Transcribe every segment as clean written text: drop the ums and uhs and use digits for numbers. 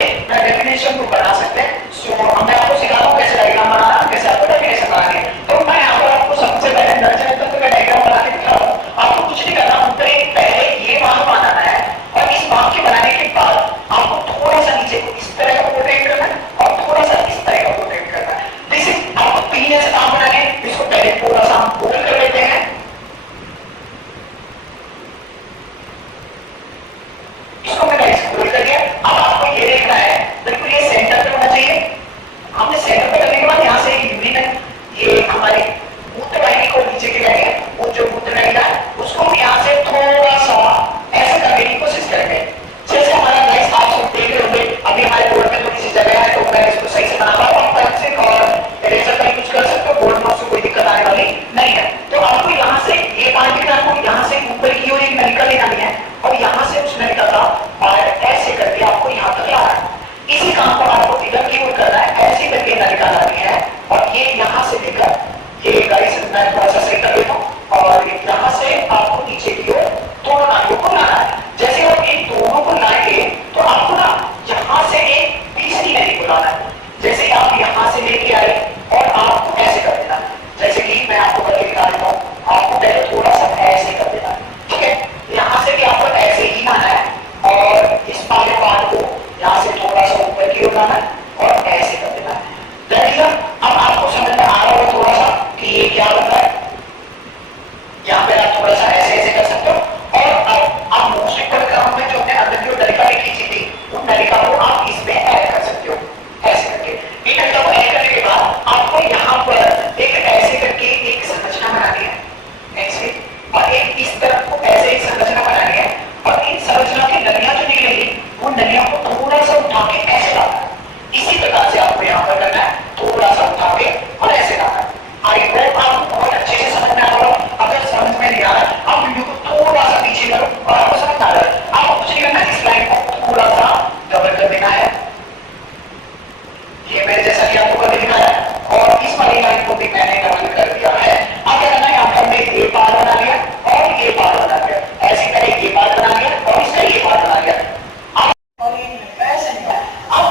Definition को बना सकते हैं। सो मैं आपको सिखाता हूँ कैसे डायग्राम बनाना, कैसे आपको डेफिनेशन बनानी है। तो मैं यहाँ पर आपको सबसे पहले नर्सरी तक का डायग्राम बना के दिखा रहा हूँ। आपको कुछ नहीं करना, ऊपर पहले ये भाग बनाना है और इस भाग के बनाने के बाद आपको थोड़ा सा नीचे को इस तरह का रोटेट करना है और थोड़ा सा इस तरह का रोटेट करना है। दिस इज आपको 3 ऐसे काम बनाने, इसको पहले थोड़ा सा हम गोल कर लेते हैं। इसको मैंने गोल कर दिया। अब आपको ये देखना है बिल्कुल ये सेंटर पे होना चाहिए। हमने सेंटर पे करने के बाद यहाँ से यूनिट है, ये हमारी मूत्र वाहिनी को नीचे गिराएंगे, वो जो मूत्र वाहिनी है उसको हम यहाँ से थोड़ा सा ऐसे करने की कोशिश करेंगे। जैसे हमारा गाइस आप सब देख रहे होंगे, अभी हमारे बोर्ड में थोड़ी सी जगह है तो मैं इसको सही से बना पा रहा हूँ। पेंसिल और इरेजर का कुछ कर सकते हो, बोर्ड में उससे कोई दिक्कत आने वाली नहीं है। तो आपको यहाँ से ये पार्ट आपको यहाँ से ऊपर की ओर एक नलिका ले जानी है और यहाँ से उस नलिका का पार्ट ऐसे करके आपको यहाँ तक लाना है। इसी काम को आपको इधर की ओर करना है, ऐसे करके नलिका लानी है और ये यहाँ से लेकर ये गाइस मैं थोड़ा सा सही कर देता हूँ और यहाँ से आपको नीचे की ओर दोनों नालियों को लाना है। जैसे आप इन दोनों को लाएंगे तो आपको ना यहाँ से एक तीसरी नली को लाना है। जैसे आप यहाँ से लेके आए और आपको ऐसे कर देना, जैसे कि मैं आपको करके दिखा देता हूँ। आपको पहले थोड़ा सा ऐसे कर देना, ठीक है। यहाँ से भी आपको ऐसे ही लाना है और इस वाले पार्ट को यहाँ से थोड़ा सा ऊपर की ओर लाना है और ऐसे कर देना है। अब आपको समझ में आ रहा होगा थोड़ा सा कि ये क्या बन रहा है। यहाँ पे आप थोड़ा सा ऐसे ऐसे कर सकते हो और अब आप मोस्ट इम्पोर्टेंट काम में जो अपने अंदर की नलिका में खींची थी उस नलिका को आप इसमें ऐड कर सकते हो ऐसे करके। इन नलिका को ऐड करने के बाद आपको यहाँ पर एक ऐसे करके एक संरचना बनानी है ऐसे, और एक इस तरफ को ऐसे एक संरचना बनानी है और इन संरचना की नलियां जो निकलेगी वो नलियां को थोड़ा सा उठा के ऐसे लाना है। इसी प्रकार से आपको यहाँ पर करना है, थोड़ा सा उठा के और ऐसे लाना है। आई होप आपको बहुत अच्छे से समझ में आ रहा है। अगर समझ में नहीं आ रहा है आप वीडियो को थोड़ा सा पीछे करो और आपको समझ आ रहा है। आपको कुछ नहीं करना, इस लाइन को थोड़ा सा डबल कर देना है, ये मेरे जैसा कि आपको करके दिखाया और इस वाली लाइन को भी मैंने डबल कर दिया है। अब क्या करना है, यहाँ पर हमने ये पार्ट बना लिया और ये पार्ट बना लिया, ऐसे करके ये पार्ट बना लिया और इसका ये पार्ट बना लिया। अब ऐसे नहीं है। अब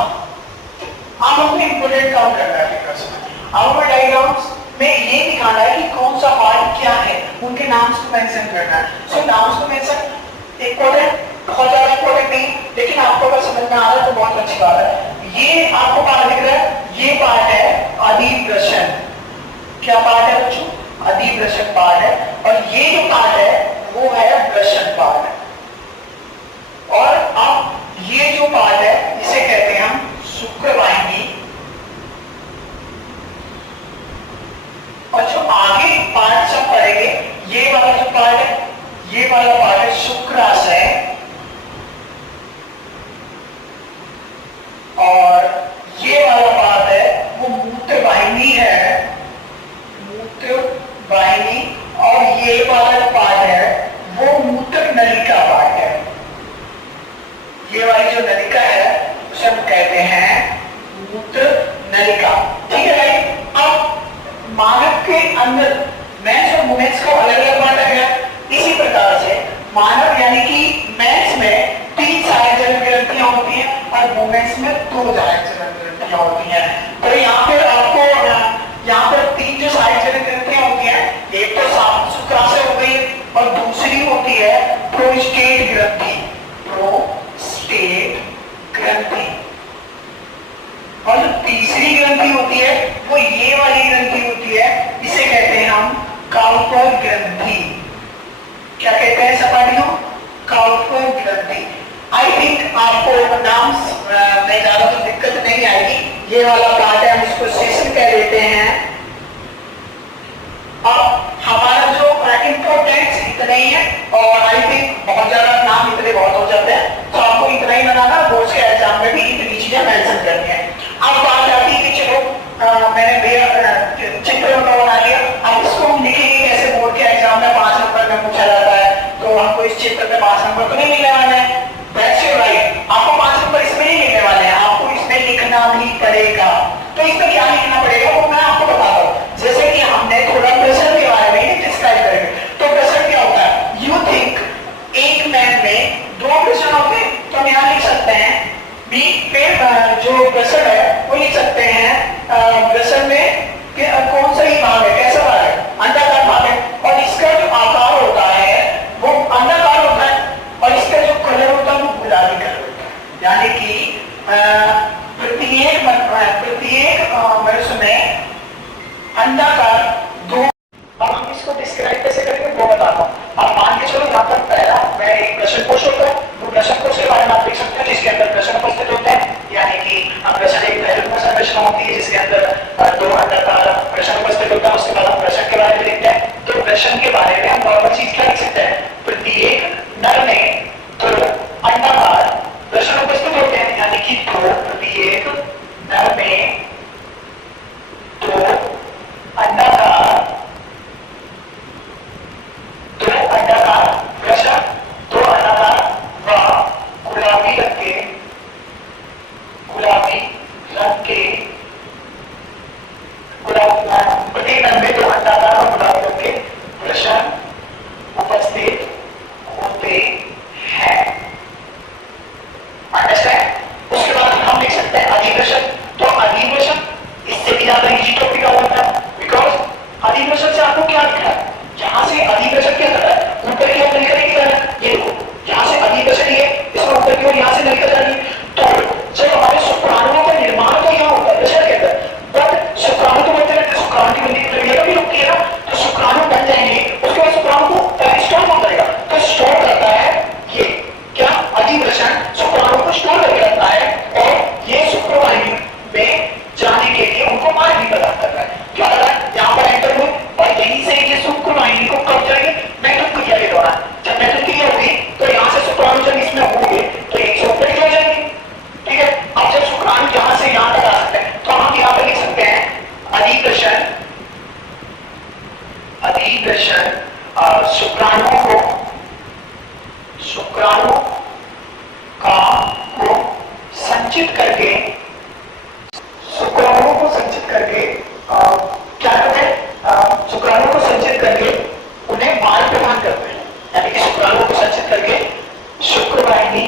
आपको इंपोर्टेंट काम करना है फिगर्स में। आउटवर्ड डायग्राम्स में ये दिखाना है कि कौन सा पार्ट क्या है, उनके नाम को मेंशन करना है। सो नाम्स को मेंशन इंपोर्टेंट, बहुत ज्यादा इंपोर्टेंट नहीं, लेकिन आपको अगर समझ में आ रहा है तो बहुत अच्छी बात है। ये आपको पार्ट दिख रहा है, ये पार्ट है अधिवृषण। क्या पार्ट है बच्चों? अधिवृषण पार्ट है। और ये जो पार्ट है वो है वृषण पार्ट। और अब ये जो पार्ट है इसे कहते हैं हम शुक्रवाहिनी। और जो आगे पार्ट सब पढ़ेंगे, ये वाला जो पार्ट है, ये वाला पार्ट है शुक्राशय और ये वाला पार्ट है वो मूत्र वाहिनी है, मूत्र वाहिनी। और ये वाला जो पार्ट है वो मूत्र नलिका पार्ट है। ये वाली जो नलिका है उसे हम कहते हैं मूत्र नलिका, ठीक है भाई। अब मानव के अंदर मेंस और वुमेन्स को अलग अलग बांटा गया। इसी प्रकार से मानव यानी कि मेंस में 3 सहायक जनन ग्रंथियां होती हैं और वुमेन्स में 2 सहायक जनन ग्रंथियां होती हैं। तो यहाँ पे आपको यहाँ पर 3 जो सहायक जनन ग्रंथियां होती हैं, एक तो शुक्राशय हो गई और दूसरी होती है प्रोस्टेट ग्रंथि, प्रोस्टेट ग्रंथि। और जो तीसरी ग्रंथि होती है वो ये वाली ग्रंथि होती है, इसे कहते हैं हम काउपर ग्रंथि। क्या कहते हैं सपाटियों? काउपर ग्रंथि। आई थिंक आपको नाम में ज्यादा तो दिक्कत नहीं आएगी। ये वाला पार्ट है, हम इसको सेशन कह देते हैं। अब हमारा जो इंपॉर्टेंस इतना ही है और आई थिंक बहुत ज्यादा नाम इतने बहुत हो जाते हैं, तो आपको इतना ही बनाना, बोर्ड के एग्जाम में भी इतनी चीजें मेंशन करनी है। अब बात आती है कि चलो मैंने चित्र बना लिया, अब इसको हम लिखेंगे कैसे बोर्ड के एग्जाम में 5 नंबर में पूछा जाता है, तो हमको इस चित्र में 5 नंबर तो नहीं मिलने वाले हैं। दैट्स योर राइट, आपको 5 नंबर इसमें नहीं मिलने वाले हैं, आपको इसमें लिखना भी पड़ेगा। तो इसमें क्या लिखना पड़ेगा वो मैं आपको बताता हूँ। जैसे कि हमने थोड़ा प्रेशर के बारे में डिस्क्राइब करेंगे। तो प्रेशर क्या होता है? यू थिंक एक मैन जो प्रश्न है वो लिख सकते हैं प्रश्न में कि कौन सा ही भाग है, कैसा भाग है, अंडाकार भाग है, और इसका जो आकार होता है वो अंडाकार होता है, और इसका जो कलर होता है वो गुलाबी कलर होता है। यानी कि प्रत्येक मनुष्य में अंडाकार दो। अब हम इसको डिस्क्राइब कैसे करेंगे वो बताता हूँ। अब मान के चलो यहाँ पर पहला मैं एक प्रश्न कोश होता है, वो प्रश्न कोश के बारे में आप देख सकते हो जिसके अंदर प्रश्न उपस्थित होते हैं। यानी कि प्रश्न एक पहलू संरचना होती है जिसके अंदर दो अंडाकार प्रश्न उपस्थित होता है। उसके बाद हम प्रश्न के बारे में लिखते हैं। तो प्रश्न के बारे में हम नॉर्मल चीज क्या लिख सकते हैं, प्रत्येक नर में दो अंडाकार प्रश्न उपस्थित होते हैं। यानी कि दो प्रत्येक नर में दो अंडाकार प्रश्न, दो अंडाकार व गुलाबी रंग के प्रत्येक नर में दो अंडाकार और गुलाबी रंग के प्रश्न उपस्थित होते हैं। अंडरस्टैंड। उसके बाद हम लिख सकते हैं अधिप्रश्न। तो अधिप्रश्न इससे भी ज्यादा इजी टॉपिक होता है, बिकॉज अधिप्रश्न से आपको क्या लिखना है, यहां से अधिप्रश्न क्या कर रहा है, उत्तर की ओर नहीं करेगी जाना। ये देखो यहां से अधिप्रश्न है, इसका उत्तर की ओर यहां से नहीं कर जानी। तो जब हमारे शुक्राणुओं का निर्माण तो यहां होता है प्रश्न के अंदर, बट शुक्राणु तो बनते रहते हैं, शुक्राणु की बनने की प्रक्रिया भी रुकती है ना, तो शुक्राणु बन जाएंगे, उसके बाद शुक्राणु को स्टोर कौन करेगा, तो स्टोर करता है ये क्या, अधिप्रश्न शुक्राणु को स्टोर करके रखता है, और ये शुक्रवाहिनी में जाने के लिए उनको मार्ग भी प्रदान करता है। क्या कर रहा है, यहाँ पर एंटर हुए और यहीं से ये शुक्रवाहिनी को कब जाएंगे, मैट्रिक क्रिया के दौरान। जब मैट्रिक क्रिया होगी तो यहाँ से शुक्राणु जब इसमें होंगे तो एक से ऊपर हो जाएंगे। ठीक है। अब जब शुक्राणु यहाँ से यहाँ तक आ सकते हैं तो हम यहाँ पर लिख सकते हैं अधिप्रश्न शुक्राणु को संचित करके क्या करते हैं, शुक्राणु को संचित करके उन्हें मार्ग प्रदान करते हैं। यानी कि शुक्राणु को संचित करके शुक्रवाहिनी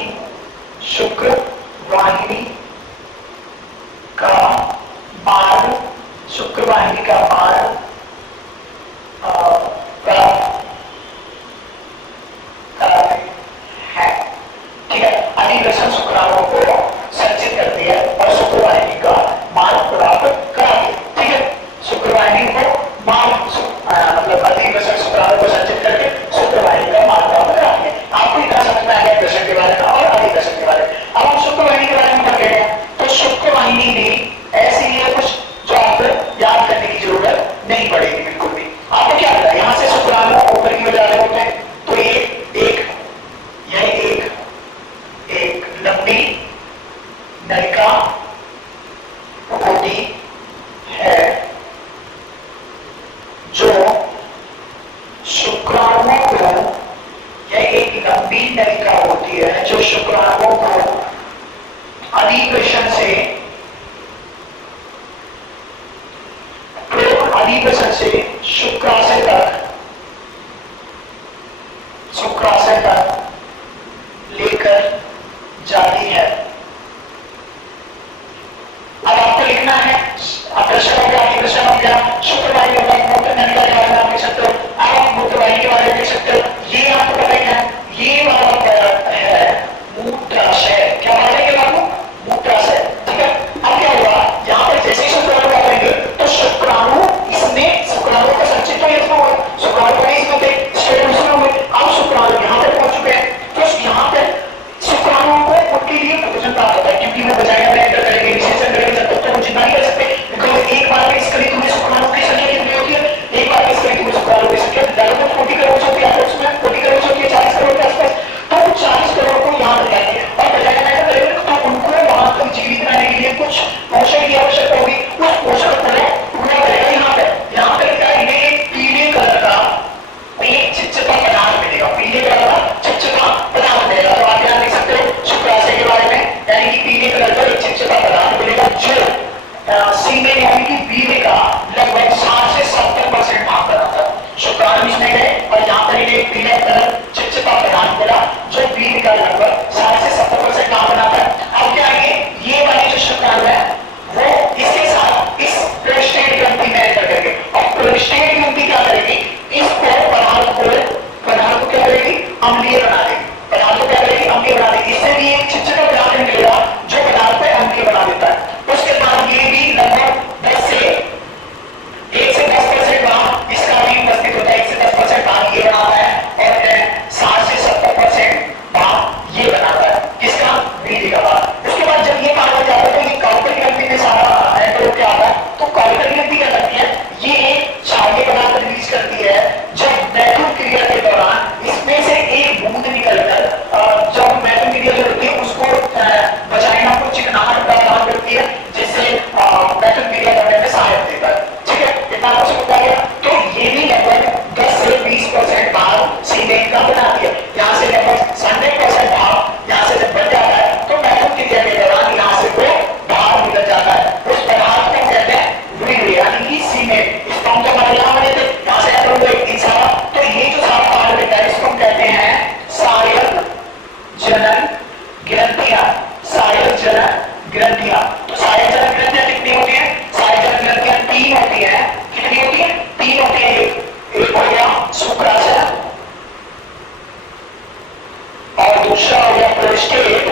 का मार्ग कराते हैं। ठीक है। अधिप्रश्न शुक्राणु को संचित करती है और शुक्रवाहिनी का मार्ग प्राप्त कराती है। ठीक है। शुक्रवाहिनी को मतलब अधिप्रश्न शुक्राणु को संचित करके शुक्रवाहिनी का मार्ग प्राप्त कराती है। आपको इतना समझ में आ गया प्रश्न के बारे में और अधिप्रश्न के बारे में। अब हम शुक्रवाहिनी के बारे में क्या कह रहे हैं, तो शुक्रवाहिनी में ऐसे ही कुछ जो आपको याद करने की जरूरत नहीं पड़ेगी बिल्कुल भी। आपको क्या लगता है, यहाँ से शुक्राणु ऊपर की वजह होते हैं तो एक लंबी नलिका होती है जो शुक्राणुओं को, यह एक लंबी नलिका होती है जो शुक्राणुओं को अधिप्रश्न से शुक्राशय तक लेकर जाती है। अब आपको लिखना है, प्रश्न हो गया, अधिप्रश्न हो गया, शुक्रवाहिनी हो गया, मूत्र नलिका के बारे में आप लिख सकते हो। आप मूत्रवाहिनी के बारे में लिख सकते हो। ये आपको पता है ये वाला है मूत्राशय। क्या बात है, मूत्राशय। ठीक है। अब क्या हुआ, यहाँ पर जैसे शुक्राणु आएंगे तो शुक्राणु का संचित तो इसमें हुआ, शुक्राणु को इसमें थे, उसमें हुए। अब शुक्राणु यहाँ पर पहुंच चुके हैं, तो यहाँ पर शुक्राणुओं को उनके लिए भोजन प्राप्त होता है, क्योंकि वो बजाय में एंटर करेंगे, विशेषण करेंगे, जब तक तो वो जितना नहीं कर सकते, बिकॉज एक बार में इस कली में शुक्राणु की संख्या कितनी होती है, एक बार में इस कली में शुक्राणु की संख्या लगभग 40 करोड़ होती है, उसमें 40 करोड़ होती है, 40 करोड़ के आसपास। तो 40 करोड़ को यहाँ पर जाएंगे और बजाय में एंटर करेंगे तो उनको वहां तक जीवित रहने के लिए कुछ पोषण की आवश्यकता होगी। उस पोषण को पूरा करेगा यहाँ पर क्या, इन्हें एक पीले कलर का एक चिपचिपा पदार्थ मिलेगा, पीले कलर का चिपचिपा पदार्थ मिलेगा। तो आप यहाँ देख सकते हो शुक्राशय के बारे में, यानी कि पीले कलर का एक चिपचिपा पदार्थ मिलेगा जो सीमेंट यानी कि पीले का लगभग 60 से 70% भाग बनाता है। शुक्राणु इसमें गए और यहाँ पर एक पीले कलर चिपचिपा पदार्थ मिला जो पीले का लगभग 60 से 70% भाग बनाता है। अब क्या है, ये वाले जो शुक्राणु स्टेट